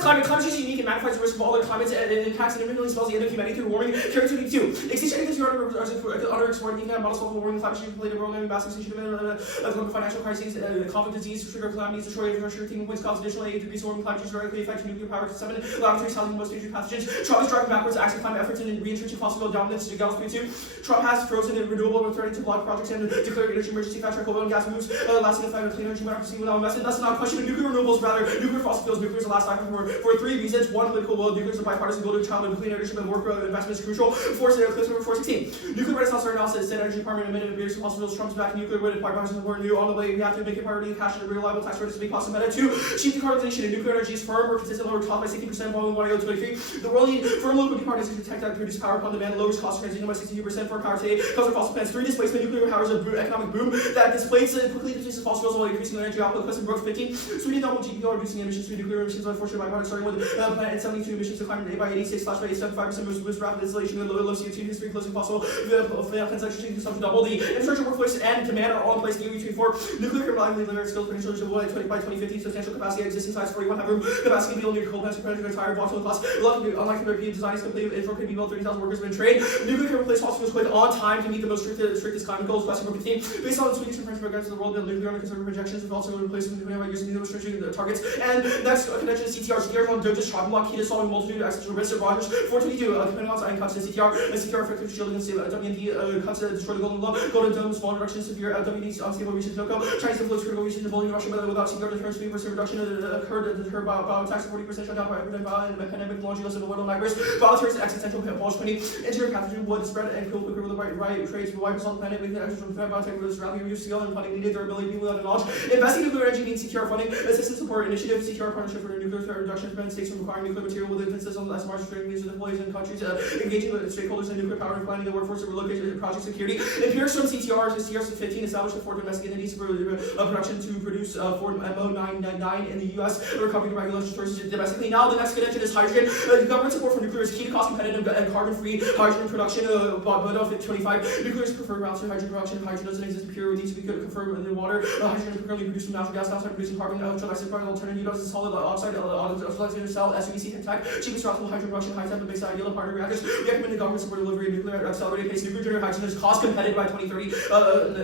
this climate change is unique and magnifies the risk of all other climates and impacts and immediately spells the end of humanity through warming. Character 2. Extinction is underexplored, even at models of warming, climate change, related world, massive extinction of global financial crises, conflict, disease, trigger calamities, destroy infrastructure, taking points, cause additional aid, increase warming, climate change, directly affect nuclear power to 7, laboratories housing most major pathogens. Trump is driving backwards active climate efforts and re-entrenching fossil fuel dominance to Gals 2. Trump has frozen renewable, threatening to block projects and declared energy emergency, fast track oil and gas moves, lasting the fight of clean energy democracy without investment. That's not a question of nuclear renewables, rather nuclear fossil fuels. Nuclear is the last option for 3 reasons. 1, political will. Nuclear is a bipartisan goal to challenge clean energy and more investment is crucial. 416. Nuclear renaissance or analysis. State energy department admitted abuse of fossil fuels. Trump's back nuclear weighted bipartisan support. New on the way. We have to make it priority. Passionate, reliable tax rates to make cost competitive. 2. Cheap decarbonization and nuclear energy is firm or consistent lower cost by 60%. Volume 1.23. The world need firm local decarbonization to protect that produce power on demand, lowers cost of transition by 62% for power today. Comes from fossil plants. 3. Displacement. Nuclear power is a economic boom that quickly displaces fossil fuels while increasing energy output. Question growth 15. Sweden double GPO reducing emissions through nuclear emissions. Unfortunately, by starting with planet and 72 emissions declined by 86/75% most rapid installation and low CO2 history, closing fossil consumption consumption double. The infrastructure, workforce, and demand are all in place. DOE 24. Nuclear reliably deliver skilled credentials by 2050. Substantial capacity, existing size 41 have room capacity to build new coal plants for predator retired, volatile cost. Unlike the European design is complete. Info can be built. 30,000 workers have been trained. Nuclear can replace fossil fuels quick on time to meet the most strictest climate goals. Question 15. Based on the Swedish and French programs of the world, build nuclear under conservative projections have also replaced nuclear by using the restriction targets. And next connection is CTR. CTR is on Doge's chopping block, key to solving multitude of existential risks. Rogers 422. Depending on sign cuts to CTR. CTR effective shielding and WND cuts to destroy the Golden Law. Golden Dome, small reduction, severe WND unstable region to NOCO. Chinese influence critical region to bullying Russia, but without CTR deterrence, 20% reduction occurred by attacks, 40% shut down by the pandemic, launching less than the world on virus. Volunteers existential Polish 20. Interior pathogen would spread and kill quicker with the right trades. Wipes on the planet, making extra from biotech with rapidly reduced scale and funding needed durability, people without knowledge. Investing in nuclear energy means CTR funding, assistance support initiative, CTR partnership for nuclear threat reduction, prevent states from acquiring nuclear material with emphasis on less margin trading these employees in countries, engaging with stakeholders in nuclear power and planning the workforce to relocate project security. Empirics from CTR is CTR 15 established a foreign domestic entities for production to produce Ford MO999 in the U.S. Recovery regulation sources domestically. Now the next connection is hydrogen. Government support for nuclear is key to cost competitive and carbon-free hydrogen production. But 25. Nuclear is preferred route to hydrogen production. If hydrogen doesn't exist pure, it needs to be confirmed in the water. Hydrogen is currently produced from natural gas, outside producing carbon. Electrolysis product alternative utilizes solid oxide, electrolyzer cell, SUVC tech. Cheapest route to hydrogen production, high temp, base ideal partner reactors. We recommend the government support delivery of nuclear at accelerated pace. Nuclear generated hydrogen is cost competitive by 2030.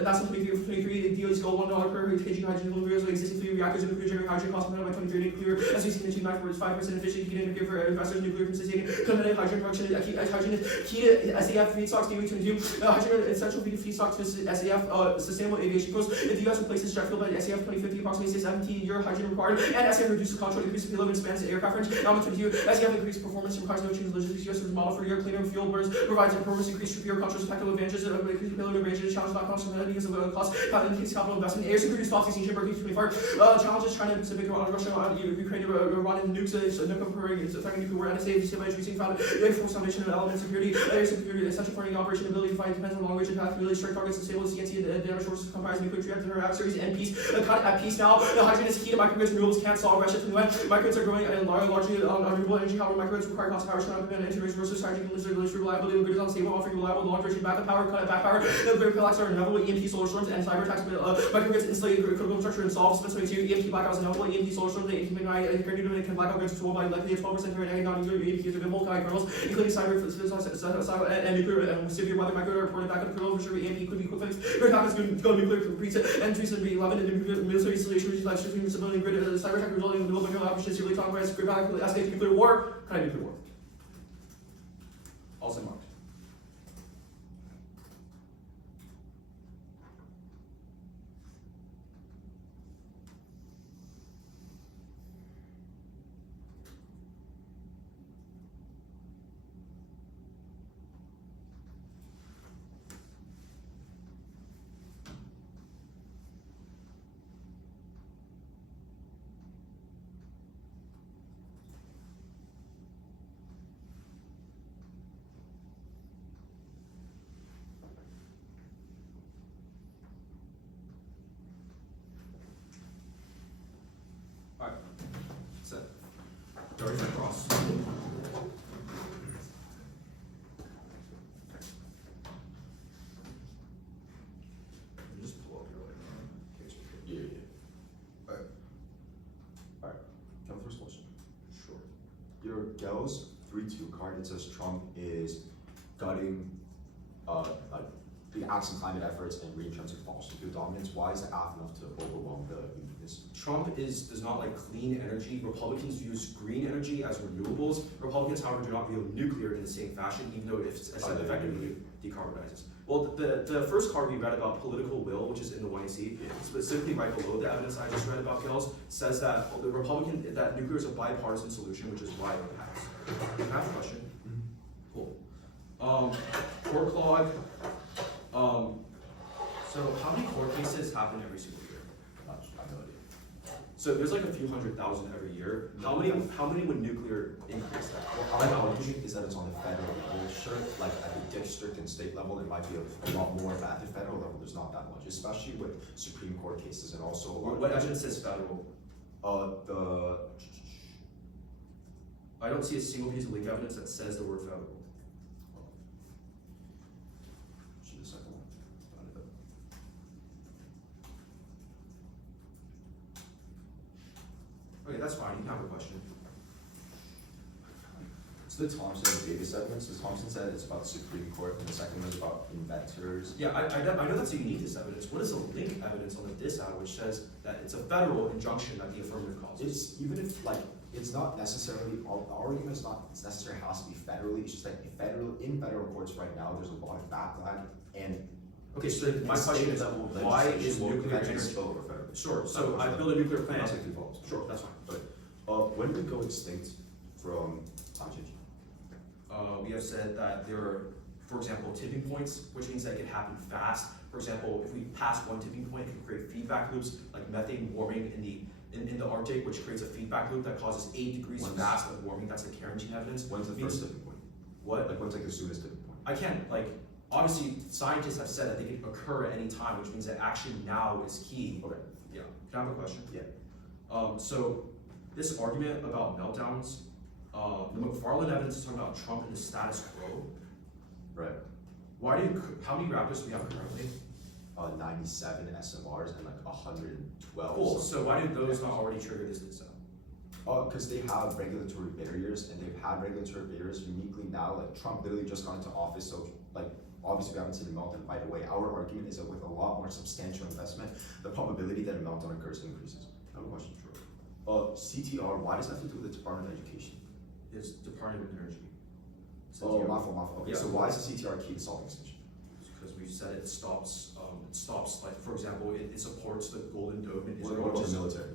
That's in 23. The DOE's goal $1 per kg hydrogen delivery of existing 3 reactors and nuclear generated hydrogen cost competitive by 2030. Nuclear SUVC can achieve 5% efficient heat and nuclear for investors. Nuclear consisting competitive hydrogen production. Hydrogen is key to SAF feedstocks. DOE 22. Hydrogen is essential feedstock to SAF sustainable aviation fuels. If the U.S. replaces jet fuel by SAF 2050, approximately 17 year hydrogen required, and SAF reduces control, increases payload and spans aircraft range. Now 22. SAF increased performance requires no change in logistics. U.S. model for year cleaner fuel burns provides performance increased superior controls, effective advantages of increased payload and range. Challenge not cost competitive because of cost. Increased capital investment. Air security policy extinction Berkeley 24. Challenges China and Pacific on Russia, Ukraine, Iran, and nukes. Nuclear threatening nuclear war. NSA is introducing Air Force Foundation of element security. Air security essential for any operation ability to fight depends on long range attack. Really strike targets and stable CNC and damage sources comprise nuclear reactor series and peace. At peace now. The hydrogen is key to microgrids. Renewables can't solve Russia to the west. Microgrids are growing and largely on renewable energy. However, microgrids require cost power and integrated resources. Hydrogen delivers reliability. Grid is unstable, offering reliable long duration backup power. Cut back power. The grid collapse are inevitable. EMP solar storms and cyber attacks. Microgrids insulate critical infrastructure and solve. Spend 22. EMP blackouts inevitable. EMP solar storms. The EMP can blackout grids controlled by likely 12% rate. Non-nuclear EMPs are visible. Kernels, including cyber and nuclear and severe weather. Microgrid reported backup kernel for sure. EMP could be quick fix. Grid backups go nuclear preset and 311 and nuclear military installation reduces life stream stability. Grid cyber attack resulting in the middle of nuclear operations. Really talking about grid backup escalate nuclear war. Kind of nuclear war. Also marked. Bill's 3-2 card, it says Trump is gutting the acts and climate efforts and re-entrenching fossil fuel dominance. Why is that enough to overwhelm the uniqueness? Trump does not like clean energy. Republicans views green energy as renewables. Republicans, however, do not view nuclear in the same fashion, even though it's effectively decarbonizes. Well, the first card we read about political will, which is in the 1AC, specifically right below the evidence I just read about Gills, says that that nuclear is a bipartisan solution, which is why it passed. I have a question. Cool. Court clog. So how many court cases happen every single year? I have no idea. So there's like a few 100,000 every year. How many would nuclear increase that? Well, my argument is that it's on the federal level. Sure, like at the district and state level, there might be a lot more, but at the federal level, there's not that much, especially with Supreme Court cases and also a lot What evidence says federal? I don't see a single piece of leak evidence that says the word federal. Okay, that's fine. You can have a question. It's the Thompson and Davis evidence. The Thompson said it's about the Supreme Court, and the second one is about inventors. Yeah, I know that's a unique evidence. What is the link evidence on the dissat which says that it's a federal injunction that the affirmative causes? It's even if like it's not necessarily the argument is not necessarily has to be federally. It's just like in federal courts right now, there's a lot of backlash and. Okay, so my question is, why is nuclear energy? Sure. So I build a nuclear plant. That's like default. Sure, that's fine. But when did it go extinct from climate change? We have said that there are, for example, tipping points, which means that it can happen fast. For example, if we pass one tipping point, it can create feedback loops, like methane warming in the Arctic, which creates a feedback loop that causes 8 degrees fast of warming. That's the Carrington evidence. When's the first tipping point? What? Like when's like the soonest tipping point? I can't like. Obviously, scientists have said that they can occur at any time, which means that action now is key. Okay. Yeah. Can I have a question? Yeah. So this argument about meltdowns, the McFarland evidence is talking about Trump and the status quo. Right. How many Raptors do we have currently? 97 SMRs and like 112. Cool. So why did those not already trigger this dissent? Because they have regulatory barriers, and they've had regulatory barriers uniquely now. Like Trump literally just got into office, so like obviously we haven't seen a meltdown right away. Our argument is that with a lot more substantial investment, the probability that a meltdown occurs increases. I have a question. Sure. CTR, why does that have to do with the Department of Education? It's Department of Energy. My fault. Okay, yeah. So why is the CTR key to solving extinction? Because we've said it stops, like, for example, it supports the Golden Dome in Israel. What about the military?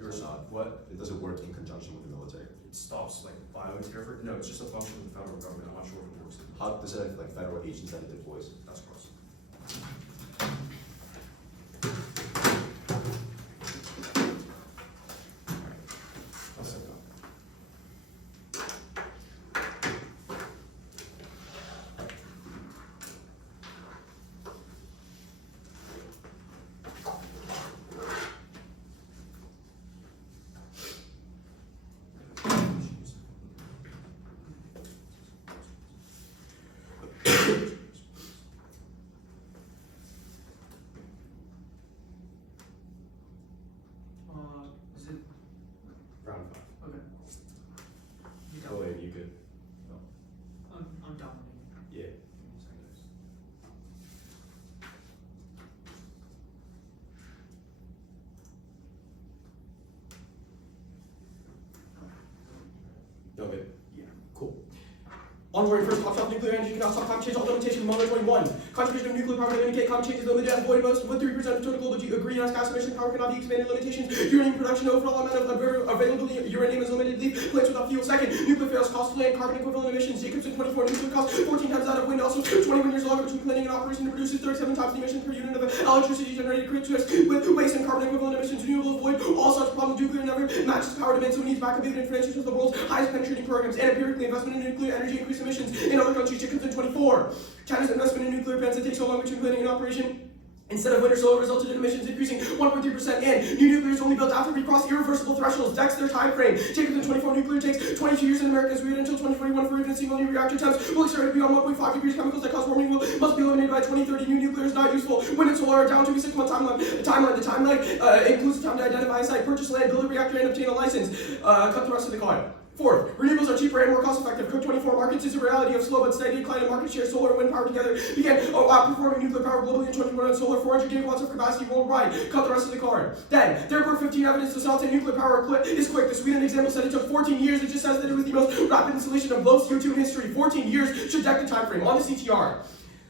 What? It doesn't work in conjunction with the military. It stops, like, bioterror. No, it's just a function of the federal government. I'm not sure if it works. How does it have, like, federal agents that it deploys? That's gross. Round 5. Okay. Oh, wait, you could. No. I'm dominating. Yeah. Okay. Yeah. Cool. Onboarding first talks about nuclear energy cannot stop climate change. All limitation model 21. Contribution of nuclear power to indicate climate change is limited as avoided most with 3% of total global greenhouse gas emission power cannot be expanded. Limitations. Uranium production overall amount of available uranium is limited. Leave plants without fuel. Second, nuclear fuels cost land carbon equivalent emissions. Jacobson 24 nuclear costs 14 times that of wind. Also 21 years longer between planning and operation to produces 37 times the emission per unit of electricity generated. Creates risk with waste and carbon equivalent emissions. Renewable avoid all such problems. Nuclear never matches power demand, so it needs backup even financial of the world's highest penetrating programs. And empirically, investment in nuclear energy increase emissions in other countries. Jacobson 24. China's investment in nuclear plants that takes so long between planning and operation. Instead of wind or solar resulted in emissions increasing 1.3%, and new nuclear is only built after we cross irreversible thresholds. That's their time frame. Jacobson 24 nuclear takes 22 years in America as we wait until 2041 for even a single new reactor temps will accelerate beyond 1.5 degrees. Chemicals that cause warming must be eliminated by 2030. New nuclear is not useful. Wind and solar are down to a 6-month timeline. The timeline includes the time to identify a site, purchase land, build a reactor, and obtain a license. Cut the rest of the card. Fourth, renewables are cheaper and more cost-effective. COP24 markets is a reality of slow but steady decline in market share. Solar and wind power together began outperforming nuclear power globally in 2021. Solar 400 gigawatts of capacity worldwide. Cut the rest of the card. Then, there were 15 evidence to solve nuclear power is quick. The Sweden example said it took 14 years. It just says that it was the most rapid installation of low CO2 in history. 14 years should deck the time frame. On the CTR.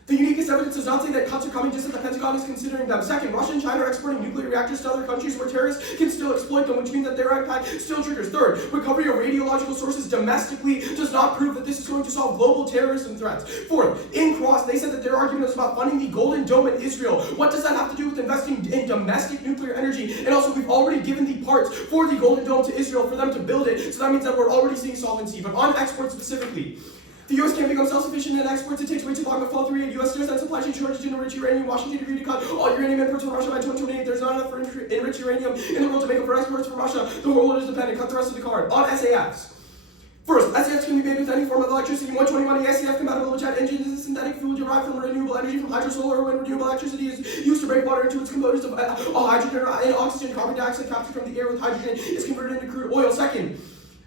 The uniquest evidence does not say that cuts are coming, just that the Pentagon is considering them. Second, Russia and China are exporting nuclear reactors to other countries where terrorists can still exploit them, which means that their impact still triggers. Third, recovery of radiological sources domestically does not prove that this is going to solve global terrorism threats. Fourth, in Cross, they said that their argument was about funding the Golden Dome in Israel. What does that have to do with investing in domestic nuclear energy? And also, we've already given the parts for the Golden Dome to Israel for them to build it, so that means that we're already seeing solvency. But on export specifically, the U.S. can't become self-sufficient in exports. It takes way too long to fall through. U.S. stirs that supply chain shortage in enriched uranium. Washington agreed to cut all uranium imports from Russia by 2028. There's not enough for enriched uranium in the world to make up for exports from Russia. The whole world is dependent. Cut the rest of the card. On SAFs. First, SAFs can be made with any form of electricity. 120 money SAF compatible with jet engines is a synthetic fuel derived from renewable energy from hydro, solar, or wind. Renewable electricity is used to break water into its components of hydrogen and oxygen. Carbon dioxide captured from the air with hydrogen is converted into crude oil. Second,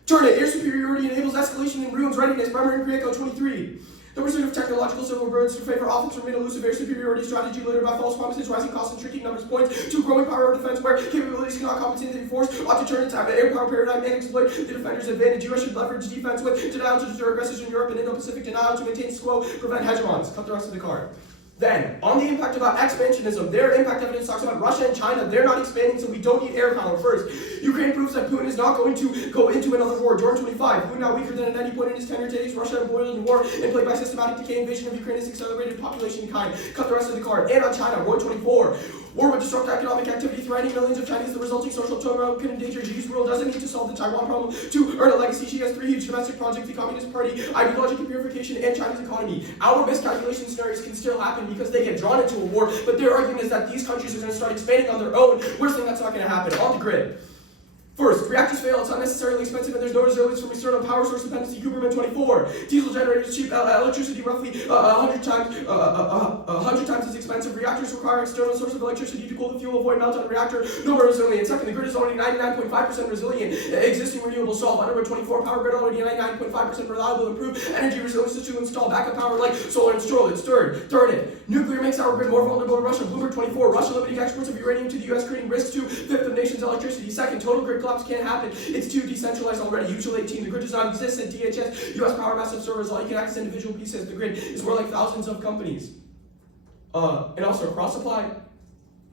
turn it. Air superiority enables escalation in ruins readiness. Primary in Prieco 23. The pursuit of technological civil birds to favor offense remain elusive. Air superiority strategy littered by false promises, rising costs, and tricking numbers points to growing power of defense where capabilities cannot compensate the force ought to turn its air power paradigm and exploit the defender's advantage. U.S. should leverage defense with denial to deter aggressors in Europe and Indo-Pacific, denial to maintain quo, prevent hegemons. Cut the rest of the card. Then, on the impact about expansionism, their impact evidence talks about Russia and China. They're not expanding, so we don't need air power. First, Ukraine proves that Putin is not going to go into another war. Jordan 25, Putin now weaker than at any point in his tenure takes Russia embroiled in war and plagued by systematic decay. Invasion of Ukraine has accelerated population kind. Cut the rest of the card. And on China, Roy 24, war would disrupt economic activity, threatening millions of Chinese. The resulting social turmoil could endanger Xi's world. Doesn't need to solve the Taiwan problem to earn a legacy. She has 3 huge domestic projects: the Communist Party, ideological purification, and China's economy. Our miscalculation scenarios can still happen because they get drawn into a war, but their argument is that these countries are going to start expanding on their own. We're saying that's not going to happen. On the grid. First, reactors fail, it's unnecessarily expensive, and there's no resilience from external power source dependency. Cooperman 24. Diesel generators cheap, electricity roughly 100 times as expensive. Reactors require external source of electricity to cool the fuel, avoid meltdown reactor. No more resilient. Second, the grid is already 99.5% resilient. Existing renewables solve. Underwood 24. Power grid already 99.5% reliable. Improved energy resilience to install backup power like solar and storage. It's third. Nuclear makes our grid more vulnerable to Russia. Bloomberg 24. Russia limiting exports of uranium to the U.S., creating risks to fifth of nation's electricity. Second, total grid collapse can't happen. It's too decentralized already. Usual 18. The grid does not exist at DHS. U.S. power massive servers. All you can access individual pieces. The grid is more like thousands of companies. And also cross supply.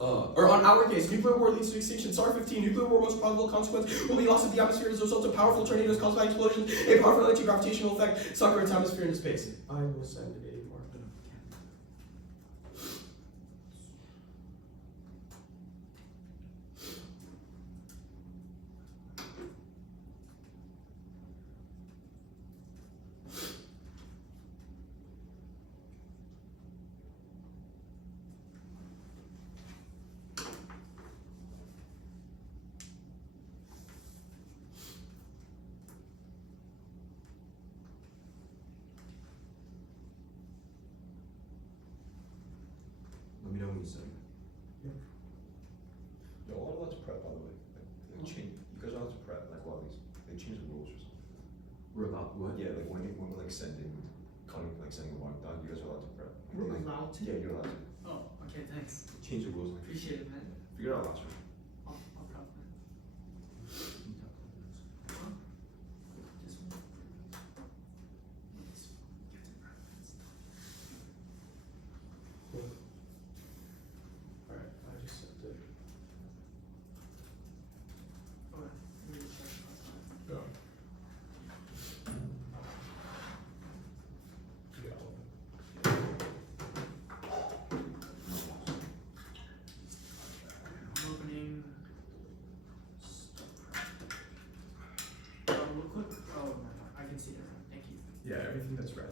Or on our case, nuclear war leads to extinction. SAR 15. Nuclear war most probable consequence will be loss of the atmosphere as a result of powerful tornadoes caused by explosions. A powerful anti-gravitational effect sucker its atmosphere into space. I will send a more. Let me know when you send. Yo, all that's prep, by the way. Like, change, you guys are allowed to prep, like, a lot of these. They change the rules or something. We're about what? Yeah, like, when we're, like, sending a long doc, you guys are allowed to prep. We're allowed to? Yeah, you're allowed to. Oh, okay, thanks. Change the rules. Appreciate it, man. Figure it out last week. I'll prep, man. Huh? This one? This one. You have to prep that stuff. Alright, I just sent it. Okay. Let me just check outside. Go. I'm opening stuff. Real quick. Oh, no, I can see it now. Thank you. Yeah, everything that's red.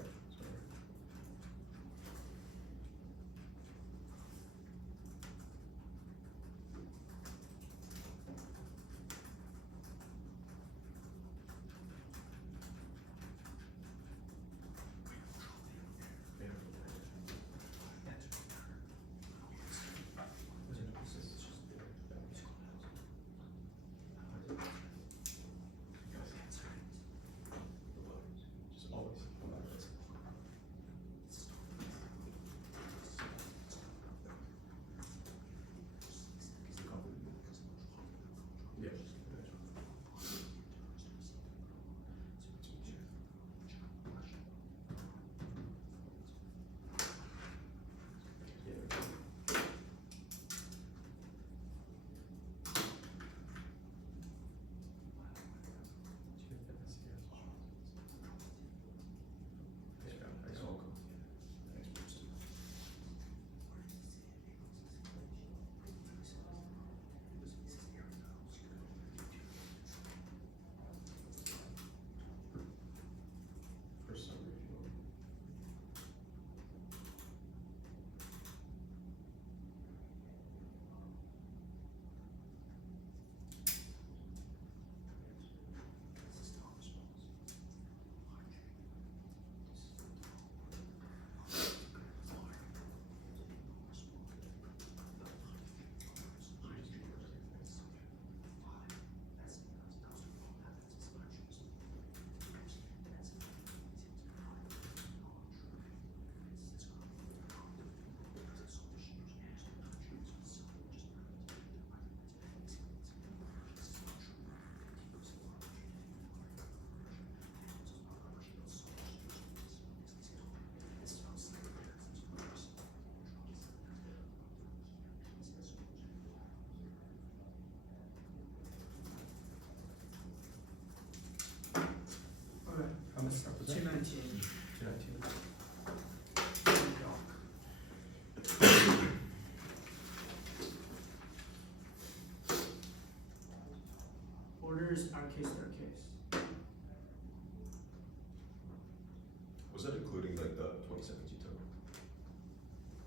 Was that including like the 20 seconds you took?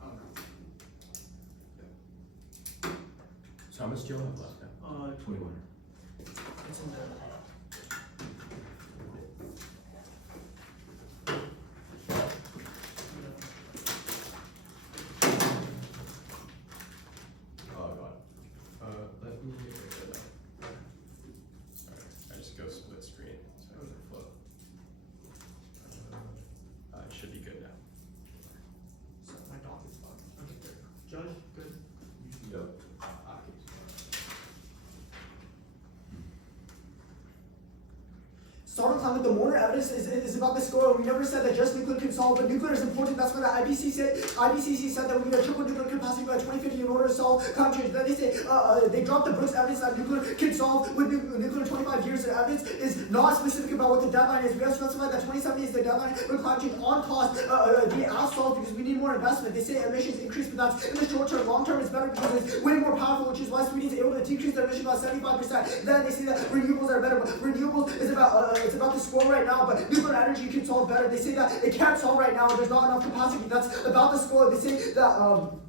Oh no. So how much do you have left now? 21. It's in the. Oh, got it. Let me. Sorry, I just go split screen, so I can flip. It should be good now. So my dog is bugging. Okay, there we go. Judge, good. Yep. Starting time with the Warner evidence is about the score. We never said that just nuclear can solve, but nuclear is important. That's why the IPCC said that we need a triple nuclear capacity by 2050 in order to solve climate change. Then they say they dropped the Brooks evidence that nuclear can solve with nuclear 25 years. The evidence is not specific about what the deadline is. We have specified that 2070 is the deadline for climate change on cost being outsolved because we need more investment. They say emissions increase, but that's in the short term. Long term, it's better because it's way more powerful, which is why Sweden is able to decrease their emission by 75%. Then they say that renewables are better, but renewables is about it's about the score right now, but nuclear energy can solve better. They say that it can't solve right now, there's not enough capacity. That's about the score. They say that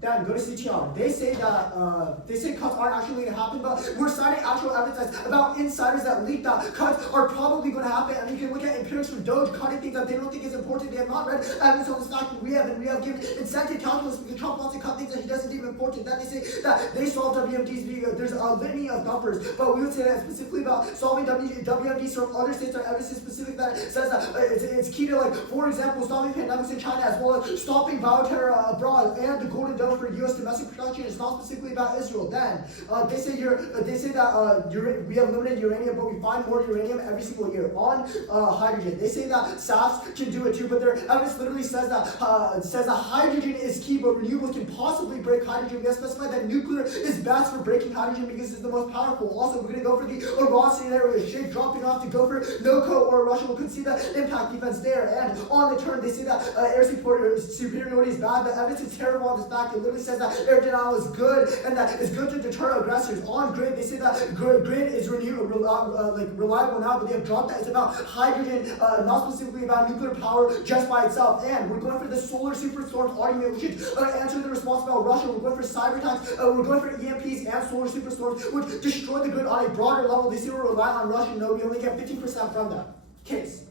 Dan, go to CTR. They say that cuts aren't actually going to happen, but we're citing actual evidence about insiders that leak that cuts are probably going to happen. And you can look at empirics from Doge cutting things that they don't think is important. They have not read evidence on this fact that we have, and we have given incentive calculus because Trump wants to cut things that he doesn't deem important. Then they say that they solve WMDs because there's a litany of numbers, but we would say that specifically about solving WMDs from other states or evidence specific that says that it's key to, like, for example, stopping pandemics in China as well as stopping bioterror abroad and the golden dome for U.S. domestic production. It's not specifically about Israel. Then they say that we have limited uranium, but we find more uranium every single year. On hydrogen, they say that SAFs can do it too, but their evidence literally says that hydrogen is key, but renewables can possibly break hydrogen. We have specified that nuclear is best for breaking hydrogen because it's the most powerful. Also, we're going to go for the Iran scenario with shit dropping off to go for NOCO or Russia. We could see the impact defense there. And on the turn, they say that air superiority is bad. The evidence is terrible on this fact. It literally says that air denial is good and that it's good to deter aggressors. On grid, they say that grid is reliable now, but they have dropped that. It's about hydrogen, not specifically about nuclear power just by itself. And we're going for the solar superstorms argument. We should answer the response about Russia. We're going for cyber attacks. We're going for EMPs and solar superstorms, which destroy the grid on a broader level. They say we're relying on Russia. No, we only get 15% from that case.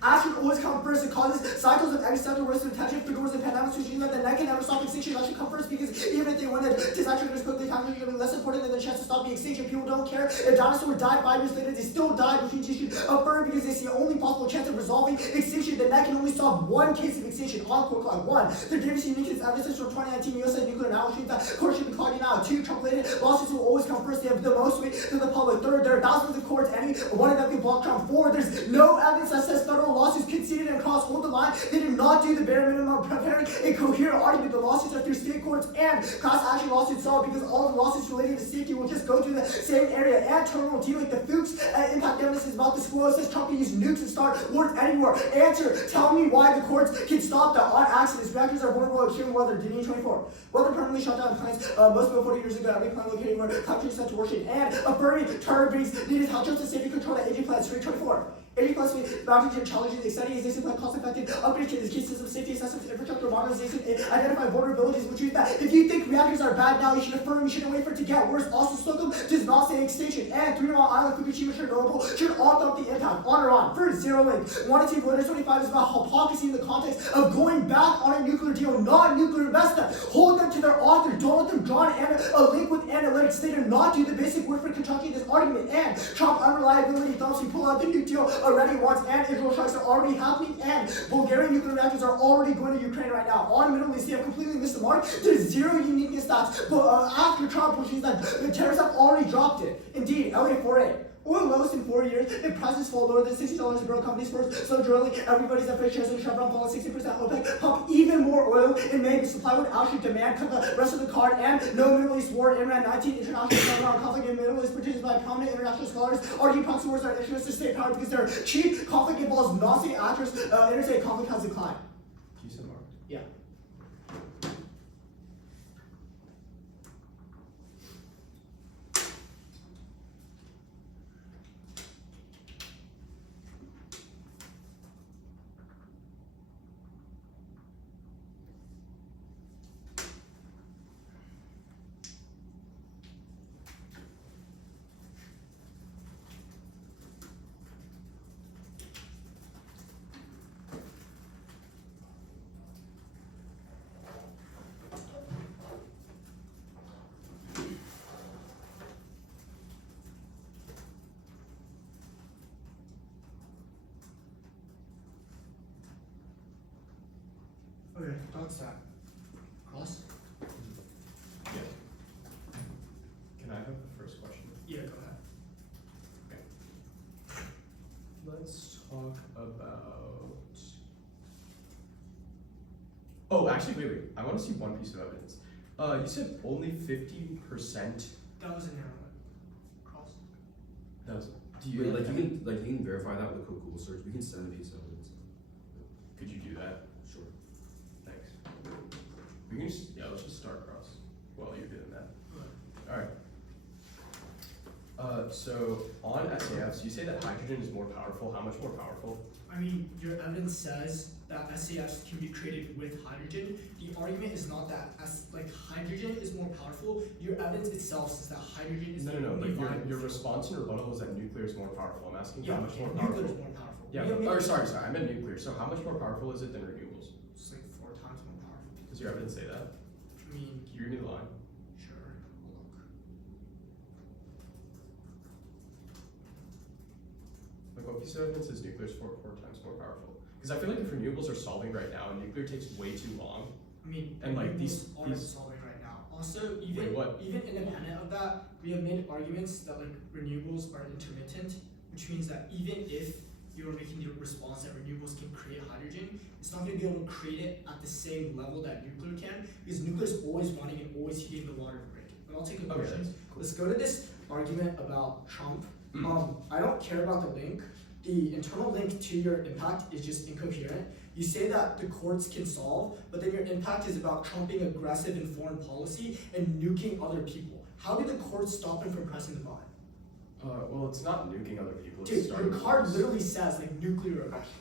Ash should always come first. It causes cycles of existential risk and attention figures and pandemics, which means that the net can never stop extinction. That should come first because even if they win it, disaster is quickly time to be less important than the chance to stop the extinction. People don't care. If dinosaurs died 5 years later, they still died, which means you should affirm because they see the only possible chance of resolving extinction. The net can only stop one case of extinction on court clock. 1. The Davis uniqueness evidence from 2019 U.S. nuclear now, which means that courts should be clogging out. 2. Trump-related lawsuits will always come first. They have the most weight to the public. 3. There are thousands of courts. Any one of them can block Trump. 4. There's no evidence that says federal lawsuits conceded and hold the line. They did not do the bare minimum of preparing a coherent argument. The lawsuits are through state courts and class action lawsuits solved because all the lawsuits related to safety will just go to the same area. And terminal D, like the Fuchs impact evidence is about the school. It says Trump can use nukes and start wars anywhere. Answer, tell me why the courts can stop that on accidents. Reactors are vulnerable to extreme weather. Did 24. Weather permanently shut down plants. Most of 40 years ago, every plant located where countries set to worship. And affirming turbines needed help just to safety control the aging plants. 24. Aging plants with boundaries and challenges, exciting existing plant cost-effective upgrades to the key system safety assessments, infrastructure modernization, and identify vulnerabilities, which means that if you think reactors are bad now, you should affirm, you shouldn't wait for it to get worse. Also, Slocum does not say extinction. And 3 Mile Island, Fukushima, Chernobyl should all dump the impact on Iran. For Zero Link, 1 and 2 voters 25 is about hypocrisy in the context of going back on a nuclear deal, not nuclear investment. Hold them to their author. Don't let them draw a link with analytics. They do not do the basic work for constructing this argument. And Trump unreliability thumbs, you pull out the nuke deal already once, and Israel strikes are already happening, and Bulgarian nuclear reactors are already going to Ukraine right now. On Middle East, they have completely missed the mark. There's zero uniqueness stats, but after Trump, which means that the terrorists have already dropped it. Indeed, LA48. Oil lowest in 4 years. If prices fall lower than $60 a barrel, companies first. So drilling, everybody's afraid shares in Chevron fall 60%. OPEC pump even more oil in May. Supply would outstrip demand, cut the rest of the card, and no Middle East war. Iran 19 international seminar conflict in Middle East produced by prominent international scholars argue proxy wars are instruments to state power because they're cheap. Conflict involves non-state actors. Interstate conflict has declined. You said Mark. Yeah. Okay, thoughts that. Cross? Yeah. Can I have the first question? Yeah, go ahead. Let's talk about. Oh, actually, wait. I want to see one piece of evidence. You said only 50%. That was a narrow one. Cross. That was. Do you Wait, like you can verify that with a quick Google search. We can send a piece of evidence. Could you do that? Sure. Thanks. We can just let's just start cross while you're doing that. All right. So on SAFs, you say that hydrogen is more powerful. How much more powerful? I mean, your evidence says that SAFs can be created with hydrogen. The argument is not that hydrogen is more powerful. Your evidence itself says that hydrogen is No. the only But viable your fuel. response and rebuttal is that nuclear is more powerful. I'm asking Yeah, how much okay, more nuclear powerful. is more powerful. Yeah. We have- Or sorry. I meant nuclear. So how much more powerful is it than renewables? It's like 4 times more powerful. Does your evidence say that? I mean, Can you read me the line? sure. Look. Like what piece of evidence is nuclear is four times more powerful? Because I feel like if renewables are solving right now and nuclear takes way too long. I mean, And, like, renewables aren't these- solving right now. Also, even Wait, what? even independent of that, we have made arguments that like renewables are intermittent, which means that even if you're making the response that renewables can create hydrogen, it's not going to be able to create it at the same level that nuclear can, because nuclear is always running and always heating the water to break it. But I'll take a Okay, question. that's cool. Let's go to this argument about Trump. Mm. I don't care about the link. The internal link to your impact is just incoherent. You say that the courts can solve, but then your impact is about Trump being aggressive in foreign policy and nuking other people. How did the courts stop him from pressing the button? Well, it's not nuking other people. It's Dude, starting your card wars. literally says like nuclear aggression.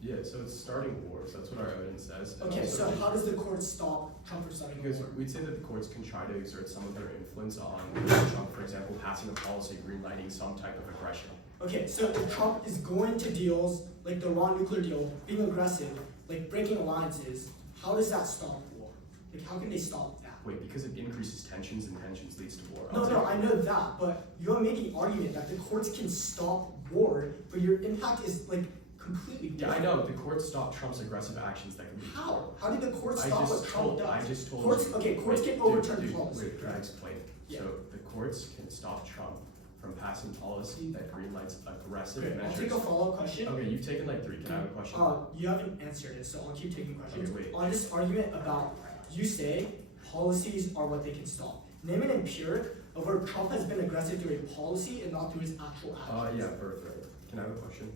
Yeah, so it's starting wars. That's what our evidence says. And Okay, also so how does the court stop Trump from starting a because war? we'd say that the courts can try to exert some of their influence on Trump, for example, passing a policy greenlighting some type of aggression. Okay, so if Trump is going to deals like the Iran nuclear deal, being aggressive, like breaking alliances, how does that stop war? Like how can they stop that? Wait, because it increases tensions and tensions leads to war. No, I know that, but you have made the argument that the courts can stop war, but your impact is like completely Yeah, I different. know. The courts stop Trump's aggressive actions that can be. How? How did the courts I stop just what Trump told. does? I just told Courts, you. okay, courts Wait, can overturn dude, policy. Wait, can I explain? Yeah. So the courts can stop Trump from passing policy that greenlights aggressive Okay, I'll measures. take a follow-up question. Okay, you've taken like 3. Can I have a question? You haven't answered it, so I'll keep taking questions. Okay, wait. On this argument about, you say policies are what they can stop. Name an empiric of where Trump has been aggressive through a policy and not through his actual actions. Yeah, birthright. Can I have a question?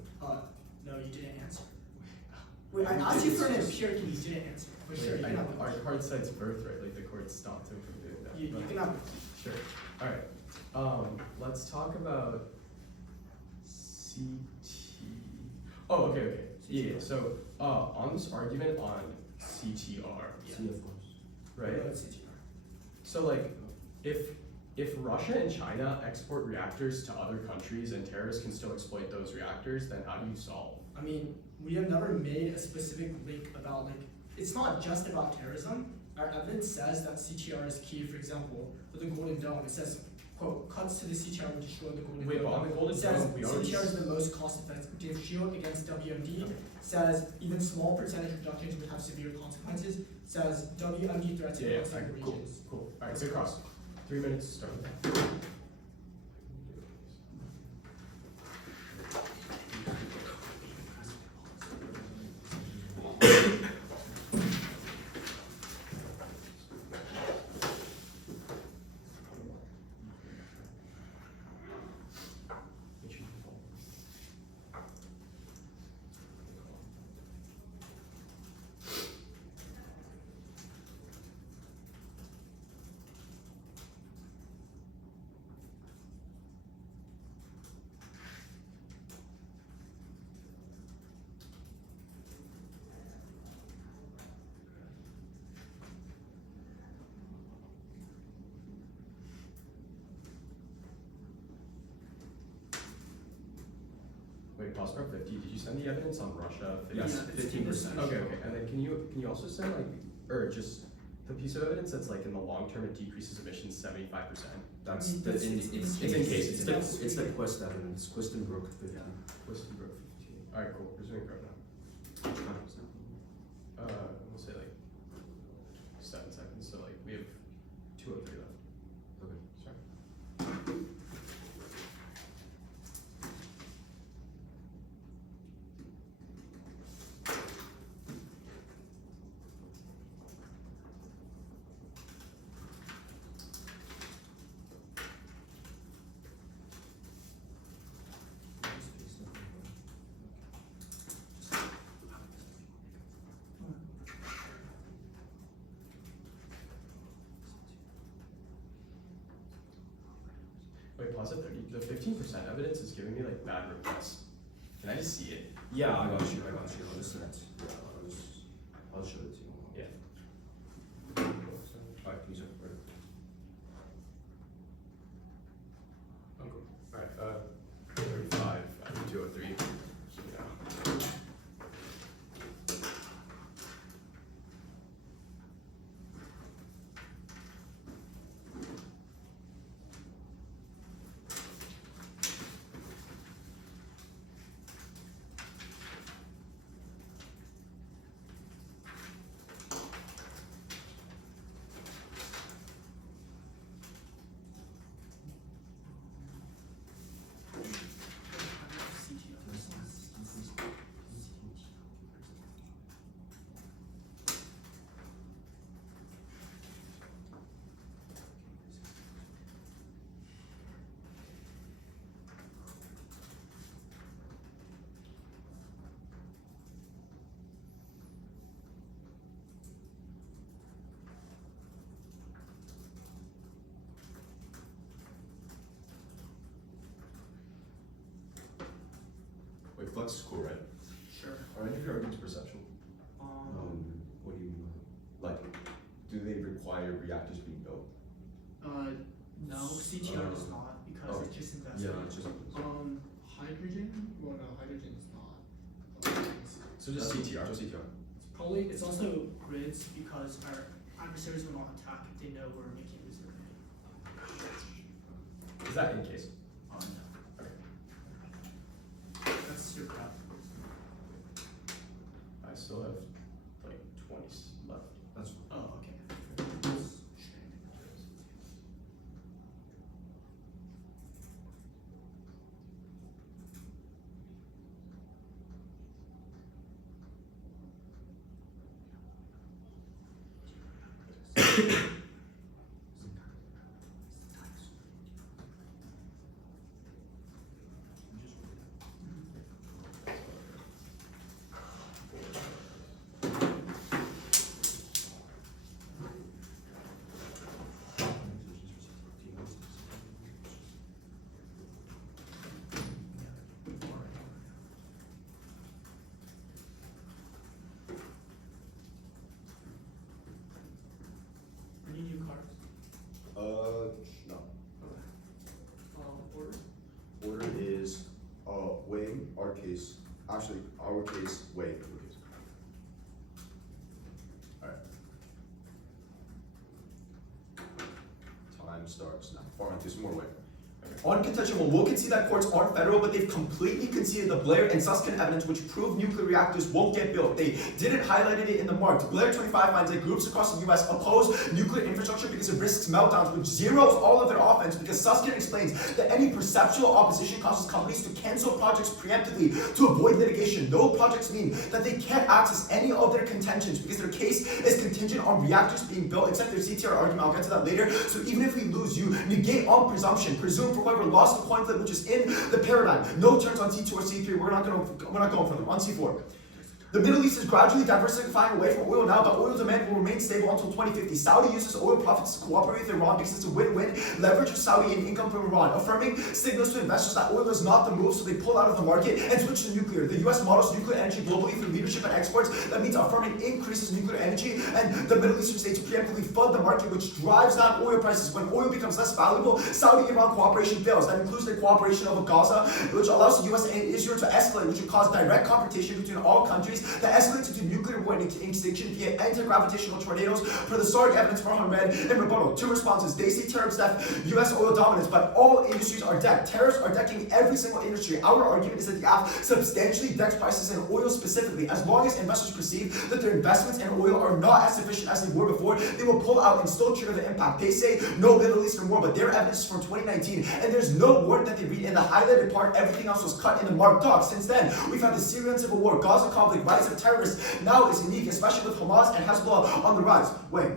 No, you didn't answer. Wait, I asked you for an empiric and you didn't answer. But sure, you can have a Our question. card cites birthright, like the court stopped him from doing that. You but- can have Sure. All right. Let's talk about CT. Oh, okay. Yeah. So, on this argument on CTR, Yeah. See, of course. right? Go ahead, CTR. So, like, if Russia and China export reactors to other countries and terrorists can still exploit those reactors, then how do you solve? I mean, we have never made a specific link about like, it's not just about terrorism. Our evidence says that CTR is key. For example, for the Golden Dome, it says, quote, cuts to the CTR would destroy the Golden Wait, Dome. but on the Golden It says Dome, we already. CTR is the most cost-effective shield against WMD. Okay. Says even small percentage reductions would have severe consequences. Says WMD threats in Yeah, conflict cool, regions. cool. All right, so cross. 3 minutes, start. Wait, pause part 50. Did you send the evidence on Russia? 50? Yes, Yeah, 15%. Okay, and then can you also send like, or just the piece of evidence that's like in the long term it decreases emissions 75%? That's Mm, the it's- in it's case. case. It's the quest evidence. Questenbrook 50. Western Brook 15. Alright, cool. Resuming pronoun. 100%. We'll say like plus the 15% evidence is giving me like bad requests. Can I just see it? Yeah, I got you. I'll just send it. Yeah, I'll show it to you. Yeah. Alright, can you check for it? Okay. Alright, 35, 203. Yeah. Wait, flex is cool, right? Sure. Are any of your arguments perceptual? What do you mean? Like, do they require reactors being built? No, CTR does not because okay. it's just investment. Yeah, it's just. Hydrogen? Well, no, hydrogen is not. So just CTR. Just CTR. Probably it's also grids because our adversaries will not attack if they know we're making use of it. Is that in case? No. Okay. That's your crap. I still have like 20 left. That's Oh, okay. Any new cards? No. Order? Order is, Wing, our case, actually, our case, Wing. Alright. Time starts now. Far into some more Wing. Uncontestable. We'll concede that courts aren't federal, but they've completely conceded the Bellaire and Susskind evidence which prove nuclear reactors won't get built. They didn't highlight it in the mark. Bellaire 25 finds that groups across the US oppose nuclear infrastructure because it risks meltdowns, which zeroes all of their offense because Susskind explains that any perceptual opposition causes companies to cancel projects preemptively to avoid litigation. No projects mean that they can't access any of their contentions because their case is contingent on reactors being built, except their CTR argument. I'll get to that later. So even if we lose, you negate on presumption. Presume for whoever lost the coin flip, which is in the paradigm. No turns on C2 or C3. We're not going for them. On C4. The Middle East is gradually diversifying away from oil now, but oil demand will remain stable until 2050. Saudi uses oil profits to cooperate with Iran because it's a win-win, leverage Saudi and income from Iran, affirming signals to investors that oil is not the move, so they pull out of the market and switch to nuclear. The US models nuclear energy globally through leadership and exports. That means affirming increases nuclear energy, and the Middle Eastern states preemptively fund the market, which drives down oil prices. When oil becomes less valuable, Saudi-Iran cooperation fails. That includes the cooperation of Gaza, which allows the US and Israel to escalate, which would cause direct competition between all countries that escalates into nuclear war and extinction via anti-gravitational tornadoes. For the SARG evidence for Ahmed in rebuttal, two responses. They see tariffs that US oil dominance, but all industries are decked. Tariffs are decking every single industry. Our argument is that the app substantially decks prices in oil specifically. As long as investors perceive that their investments in oil are not as sufficient as they were before, they will pull out and still trigger the impact. They say no Middle Eastern war, but their evidence is from 2019, and there's no warrant that they read in the highlighted part. Everything else was cut in the marked doc. Since then, we've had the Syrian civil war, Gaza conflict, rise of terrorists now is unique, especially with Hamas and Hezbollah on the rise. Wait.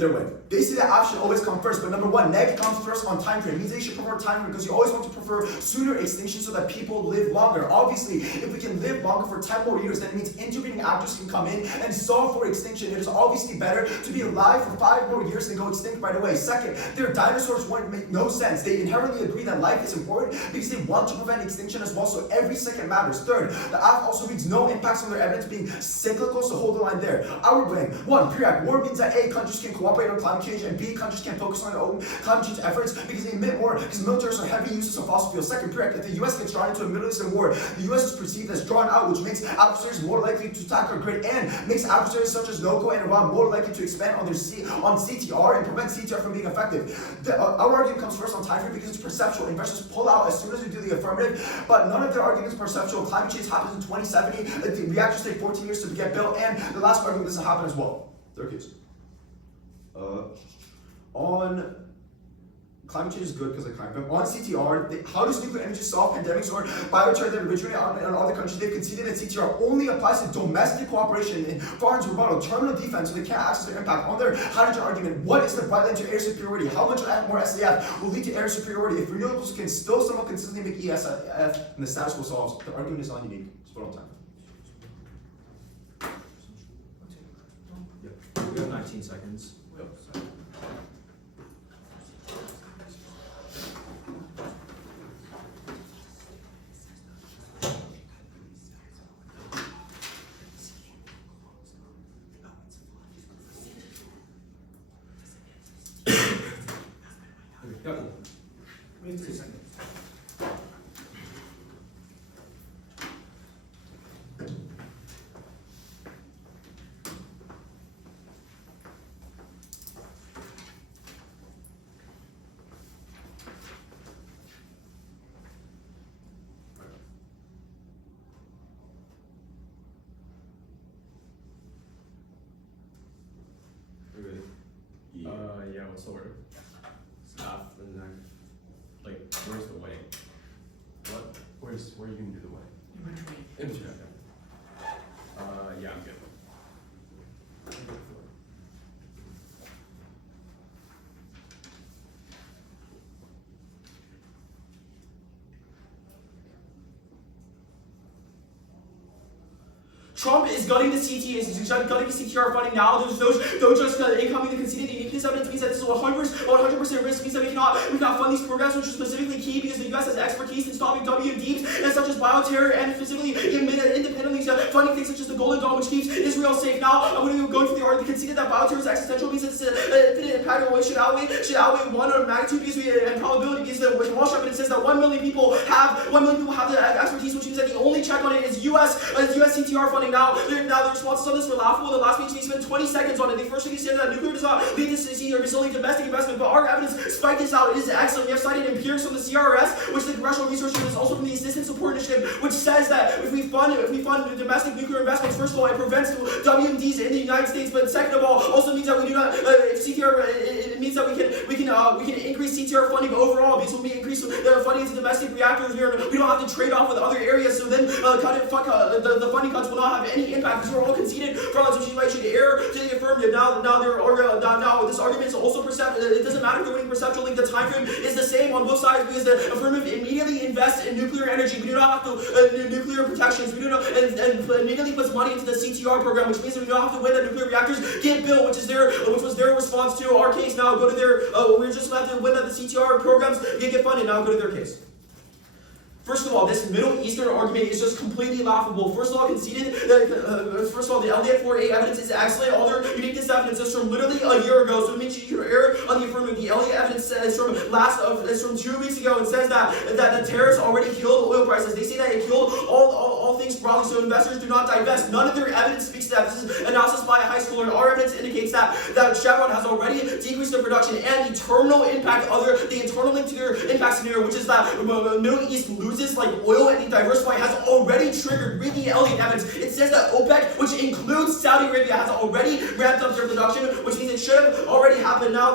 their way. They say that option always come first, but number one, neg comes first on time frame. Means that you should prefer time frame because you always want to prefer sooner extinction so that people live longer. Obviously, if we can live longer for 10 more years, then it means intervening actors can come in and solve for extinction. It is obviously better to be alive for 5 more years than go extinct right away. Second, their dinosaurs wouldn't make no sense. They inherently agree that life is important because they want to prevent extinction as well, so every second matters. Third, the AF also reads no impacts on their evidence being cyclical, so hold the line there. Our blame. 1, pre-act. War means that A, countries can cooperate on climate change, and B, countries can focus on their own climate change efforts because they emit more, because militaries are heavy users of fossil fuels. Second, pre-act. If the US gets drawn into a Middle Eastern war, the US is perceived as drawn out, which makes adversaries more likely to attack our grid and makes adversaries such as NOCO and Iran more likely to expand on CTR and prevent CTR from being effective. Our argument comes first on time frame because it's perceptual. Investors pull out as soon as we do the affirmative, but none of their arguments are perceptual. Climate change happens in 2070. The reactors take 14 years to get built, and the last argument doesn't happen as well. Third case. On climate change is good because of climate. On CTR, how does nuclear energy solve pandemics or bioterror that originate in other countries? They've conceded that CTR only applies to domestic cooperation in foreign rebuttal, terminal defense, so they can't access their impact. On their hydrogen argument, what is the bright line to air superiority? How much more SAF will lead to air superiority? If renewables can still somewhat consistently make ESF and the status quo solves, the argument is not unique. It's put on time. Yep. We have 19 seconds. We have 3 seconds. We ready? Yeah, what's the word? Staff, and then, like, where's the wedding? What? Where are you gonna do the wedding? In between. In between, okay. Yeah, I'm good. Trump is gutting the CTR funding now. There's no just incoming to concede the uniqueness evidence means that this is 100% risk, means that we cannot fund these programs, which is specifically key because the US has expertise in stopping WMDs and such as bioterror and specifically independently funding things such as the Golden Dome, which keeps Israel safe. Now I'm going to go into the argument conceded that bioterror is existential means it's infinite impact should outweigh one on magnitude because and probability because the Wall Street evidence says that 1 million people have the expertise, which means that the only check on it is US CTR funding. Now the responses on this were laughable. The last page they spent 20 seconds on it. They first said that nuclear does not lead to senior resilient domestic investment, but our evidence spiked this out. It is excellent. We have cited empirics from the CRS, which is the Congressional Research Service, also from the Assistance Support Initiative, which says that if we fund domestic nuclear investments, first of all, it prevents WMDs in the United States, but second of all, also means that we do not CTR. It means that we can increase CTR funding overall because when we increase the funding into domestic reactors, we don't have to trade off with other areas. So then the funding cuts will not have any impact because we're all conceded from the situation to error to the affirmative. Now this argument is also perceptual. It doesn't matter if they're winning perceptually. The time frame is the same on both sides because the affirmative immediately invests in nuclear energy. We do not have to nuclear protections. We do not and immediately puts money into the CTR program, which means that we don't have to win that nuclear reactors get built, which was their response to our case. Now go to their. We're just about to win that the CTR programs get funded. Now go to their case. First of all, this Middle Eastern argument is just completely laughable. First of all, conceded that, the Elliott-4A evidence is excellent. All their uniqueness evidence is from literally a year ago, so it means you can err on the affirmative. The Elliott evidence is from 2 weeks ago and says that the tariffs already killed oil prices. They say that it killed all things broadly, so investors do not divest. None of their evidence speaks to that. This is analysis by a high schooler, and our evidence indicates that Chevron has already decreased their production and the terminal impact, the internal link to their impact scenario, which is that the Middle East loses like oil and diversify has already triggered. Read the Elliott evidence. It says that OPEC, which includes Saudi Arabia, has already ramped up their production, which means it should have already happened. Now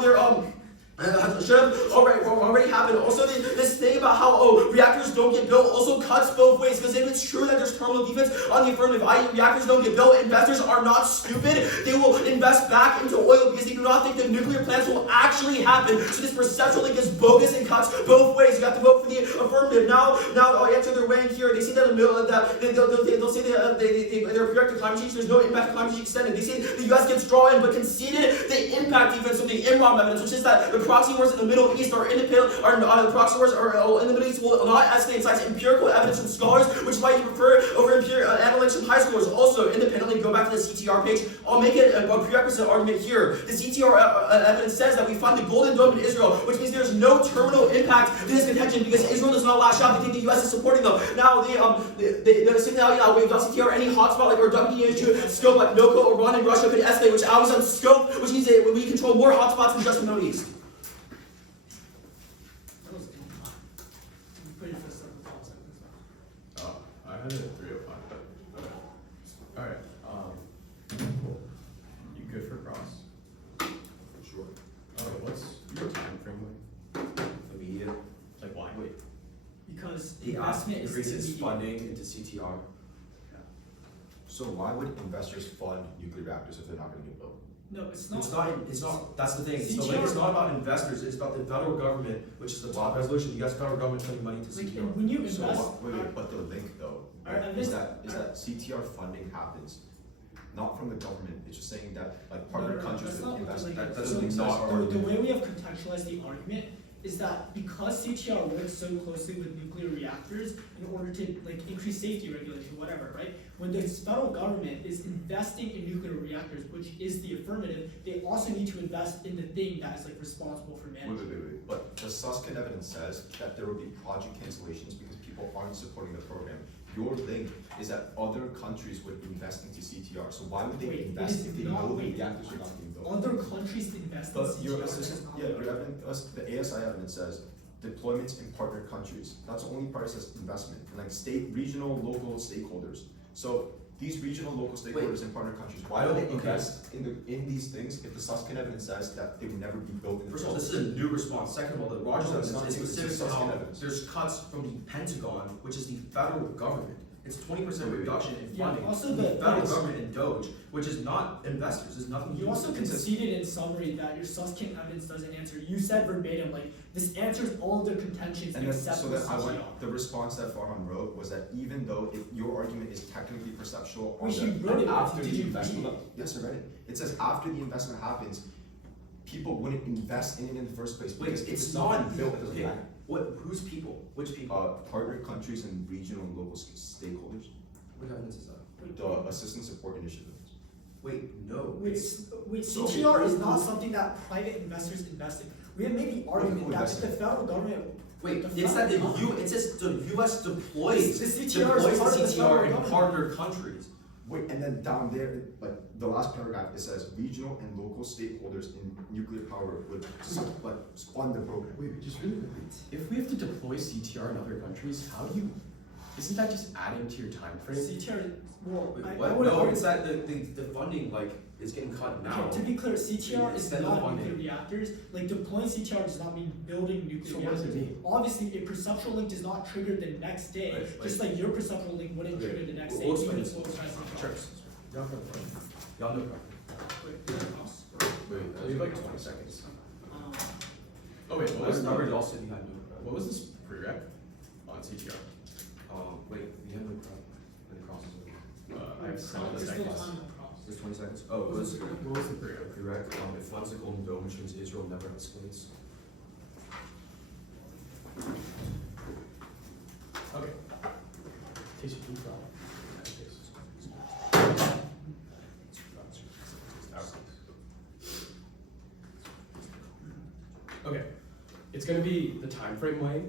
Should have already happened. Also, this thing about how reactors don't get built also cuts both ways. Because if it's true that there's terminal defense on the affirmative, reactors don't get built, investors are not stupid. They will invest back into oil because they do not think that nuclear plants will actually happen. So this perceptual link is bogus and cuts both ways. You have to vote for the affirmative. Now I'll answer their way in here. They say that they'll say they're projecting climate change. There's no impact of climate change extended. They say the U.S. gets drawn in, but conceded the impact defense of the Imram evidence, which is that the proxy wars in the Middle East are independent, the proxy wars in the Middle East will not escalate, cites empirical evidence from scholars, which is why you prefer over analytics from high schoolers. Also, independently, go back to the CTR page. I'll make it a prerequisite argument here. The CTR evidence says that we find the Golden Dome in Israel, which means there's no terminal impact to this contention because Israel does not lash out. They think the U.S. is supporting them. Now, they're saying that we've got CTR any hotspot like or dumping into scope like NOCO, Iran, and Russia could escalate, which always on scope, which means that we control more hotspots than just the Middle East. I had it at 3:05, but alright, you good for cross? Sure. What's your time frame like? Immediate. Like why? Wait. Because The investment is increases immediate. funding into CTR. So why would investors fund nuclear reactors if they're not going to get built? No, it's not. It's not, that's the thing. CTR It's not about investors, it's about the federal government, which is the top resolution. You guys, federal government putting money to Like CTR. when you So invest, but the link though, Alright, right, I'm is just- that CTR funding happens not from the government. It's just saying that like partner No, countries that's would not invest. like- That so doesn't make sense. the way we have contextualized the argument is that because CTR works so closely with nuclear reactors in order to like increase safety regulation, whatever, right? When the federal government is investing in nuclear reactors, which is the affirmative, they also need to invest in the thing that is like responsible for management. Wait. But the Susskind evidence says that there will be project cancellations because people aren't supporting the program. Your link is that other countries would invest into CTR. So why would they Wait, invest it is if they not- know the wait, reactors are not being built? Other countries invest in But your CTR. assistant, yeah, your evidence, the ASI evidence says deployments in partner countries. That's the only part that says investment, and like state, regional, local stakeholders. So these regional, local stakeholders in partner countries, why would they invest in these things if the Susskind evidence says that they would never be built in the First of all, world? this is a new response. Second of all, the Rogers No, it's not. evidence is It's specific just to how evidence. there's cuts from the Pentagon, which is the federal government. It's 20% Wait. reduction in Yeah, funding. also from the the- federal yes. government and Doge, which is not investors. It's nothing. You also it's a- conceded in summary that your Susskind evidence doesn't answer. You said verbatim, like, this answers all of their contentions And then, except so for then I CTR. went, the response that Farhan wrote was that even though if your argument is technically perceptual on Wait, he wrote it, after did the you investment, read it? yes, I read it. It says after the investment happens, people wouldn't invest in it in the first place Wait, because it's not not been built as a okay. reactor. Who's people? Which people? Partner countries and regional and local stakeholders. What evidence is that? The Assistance Support Initiative. Wait, no. Wait, It's so CTR is not something that private investors invest in. We have made the argument that if the federal government. wait. the It's that federal the it says the U.S. deploys The CTR is part of the CTR federal in government. partner countries. Wait, and then down there, like the last paragraph, it says regional and local stakeholders in nuclear power would fund the program. Wait, just really quickly. If we have to deploy CTR in other countries, how do you? Isn't that just adding to your time frame? CTR, well, Wait, I what? would No, argue. it's that the funding like is getting cut now. Okay, to be clear, CTR is Instead of not funding. nuclear reactors. Like deploying CTR does not mean building nuclear So what does reactors. it mean? Obviously, a perceptual link does not trigger the next day, Right, just like your perceptual link wouldn't Okay, trigger the next we'll day, explain even this. if oil prices Sure. drop. Y'all have fun. Y'all know. Wait, cross. Wait, we have like 20 seconds. Um, Oh wait, What was the number y'all said you had no? what was this prereq on CTR? Wait, we have no problem. When it crosses over. I have cross- 7 there's still seconds. time on cross. There's 20 seconds. Oh, it was What was the prereq? correct. It funds the Golden Dome, which means Israel never escalates. Okay. Tasty food problem. Okay, it's gonna be the time frame way.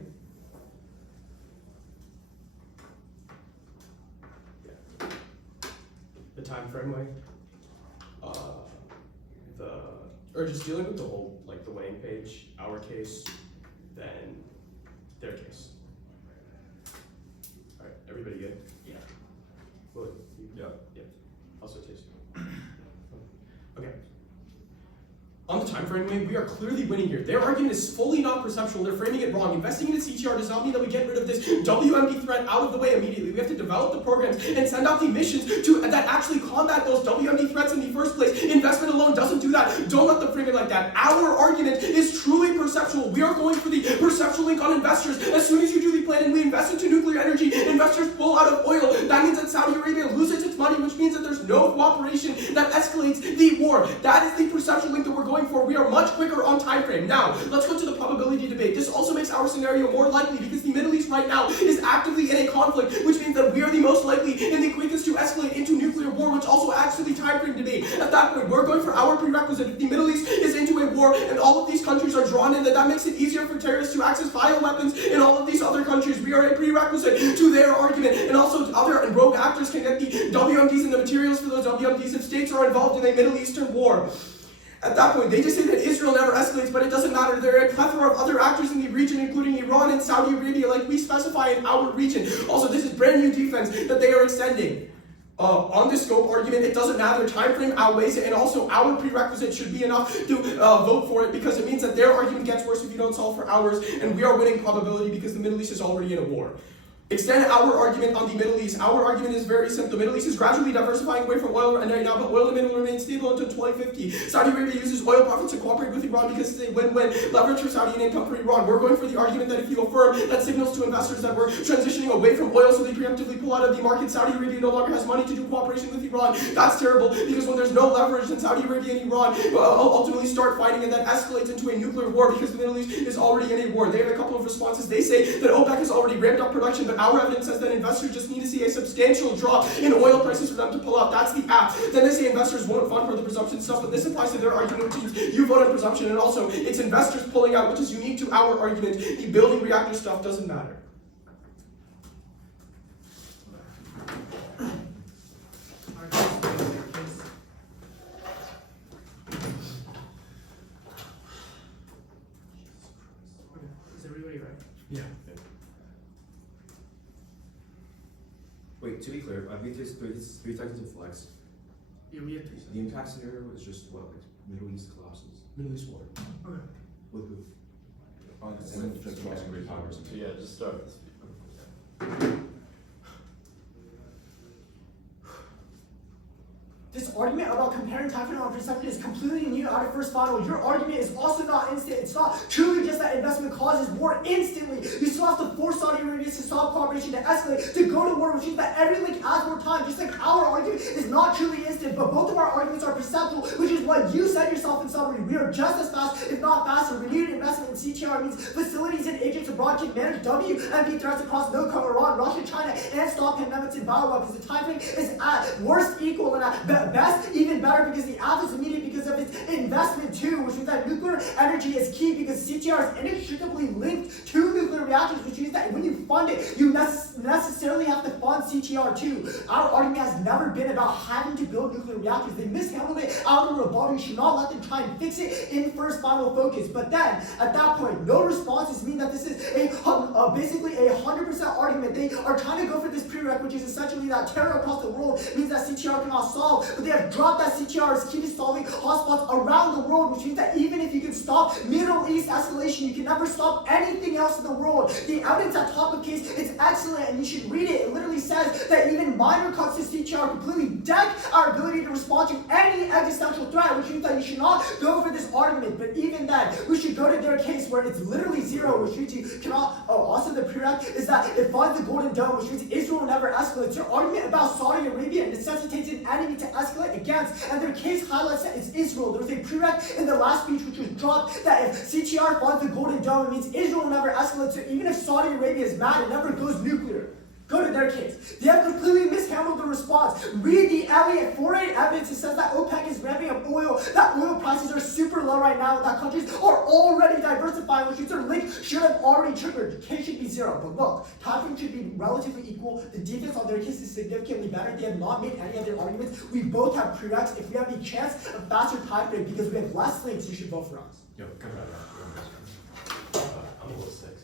Yeah. The time frame way. Or just dealing with the whole, like the weighing page, our case, then their case. Alright, everybody good? Yeah. Well, you, Yeah. yeah, also tasty. Okay. On the time frame way, we are clearly winning here. Their argument is fully not perceptual. They're framing it wrong. Investing in a CTR does not mean that we get rid of this WMD threat out of the way immediately. We have to develop the programs and send out the missions that actually combat those WMD threats in the first place. Investment alone doesn't do that. Don't let them frame it like that. Our argument is truly perceptual. We are going for the perceptual link on investors. As soon as you do the plan and we invest into nuclear energy, investors pull out of oil. That means that Saudi Arabia loses its money, which means that there's no cooperation that escalates the war. That is the perceptual link that we're going for. We are much quicker on time frame. Now, let's go to the probability debate. This also makes our scenario more likely because the Middle East right now is actively in a conflict, which means that we are the most likely and the quickest to escalate into nuclear war, which also adds to the time frame debate. At that point, we're going for our prerequisite. If the Middle East is into a war and all of these countries are drawn in, that makes it easier for terrorists to access bioweapons in all of these other countries. We are a prerequisite to their argument, and also other rogue actors can get the WMDs and the materials for those WMDs if states are involved in a Middle Eastern war. At that point, they just say that Israel never escalates, but it doesn't matter. There are a plethora of other actors in the region, including Iran and Saudi Arabia, like we specify in our region. Also, this is brand new defense that they are extending. On this scope argument, it doesn't matter. Time frame outweighs it, and also our prerequisite should be enough to vote for it because it means that their argument gets worse if you don't solve for ours, and we are winning probability because the Middle East is already in a war. Extend our argument on the Middle East. Our argument is very simple. The Middle East is gradually diversifying away from oil right now, but oil demand will remain stable until 2050. Saudi Arabia uses oil profits to cooperate with Iran because it's a win-win. Leverage for Saudi and income for Iran. We're going for the argument that if you affirm, that signals to investors that we're transitioning away from oil, so they preemptively pull out of the market. Saudi Arabia no longer has money to do cooperation with Iran. That's terrible because when there's no leverage, then Saudi Arabia and Iran ultimately start fighting, and that escalates into a nuclear war because the Middle East is already in a war. They have a couple of responses. They say that OPEC has already ramped up production, but our evidence says that investors just need to see a substantial drop in oil prices for them to pull out. That's the app. Then they say investors won't fund for the presumption stuff, but this applies to their argument, which means you vote on presumption, and also it's investors pulling out, which is unique to our argument. The building reactor stuff doesn't matter. Is everybody right? Yeah. Wait, to be clear, I've been three times in flex. Yeah, we have three. The impact scenario is just what, like Middle East collapses? Middle East war. Okay. With who? And then just crossing great powers. So yeah, just start with this. This argument about comparing time frame on perception is completely new out of first final. Your argument is also not instant. It's not truly just that investment causes war instantly. You still have to force Saudi Arabia to stop cooperation, to escalate, to go to war, which means that every link adds more time. Just like our argument is not truly instant, but both of our arguments are perceptual, which is what you said yourself in summary. We are just as fast, if not faster. Renewed investment in CTR means facilities and agents abroad can manage WMD threats across NOCO, Iran, Russia, China, and stop pandemics and bioweapons. The time frame is at worst equal and at best even better because the app is immediate because of its investment too, which means that nuclear energy is key because CTR is inextricably linked to nuclear reactors, which means that when you fund it, you necessarily have to fund CTR too. Our argument has never been about having to build nuclear reactors. They mishandled it out of rebuttal. You should not let them try and fix it in first final focus. But then, at that point, no responses mean that this is basically a 100% argument. They are trying to go for this prereq, which is essentially that terror across the world means that CTR cannot solve, but they have dropped that CTR as key to solving hotspots around the world, which means that even if you can stop Middle East escalation, you can never stop anything else in the world. The evidence at top of case is excellent, and you should read it. It literally says that even minor cuts to CTR completely deck our ability to respond to any existential threat, which means that you should not go for this argument. But even then, we should go to their case where it's literally zero, which means you cannot. Oh, also the prereq is that it funds the Golden Dome, which means Israel never escalates. Your argument about Saudi Arabia necessitates an enemy to escalate against, and their case highlights that it's Israel. There was a prereq in the last speech which was dropped that if CTR funds the Golden Dome, it means Israel never escalates. So even if Saudi Arabia is mad, it never goes nuclear. Go to their case. They have completely mishandled the response. Read the Elliott 48 evidence. It says that OPEC is ramping up oil, that oil prices are super low right now, that countries are already diversifying, which means their link should have already triggered. The case should be zero. But look, time frame should be relatively equal. The defense on their case is significantly better. They have not made any other arguments. We both have prereqs. If we have a chance of faster time frame because we have less links, you should vote for us. Yo, come on. I'm a little sick.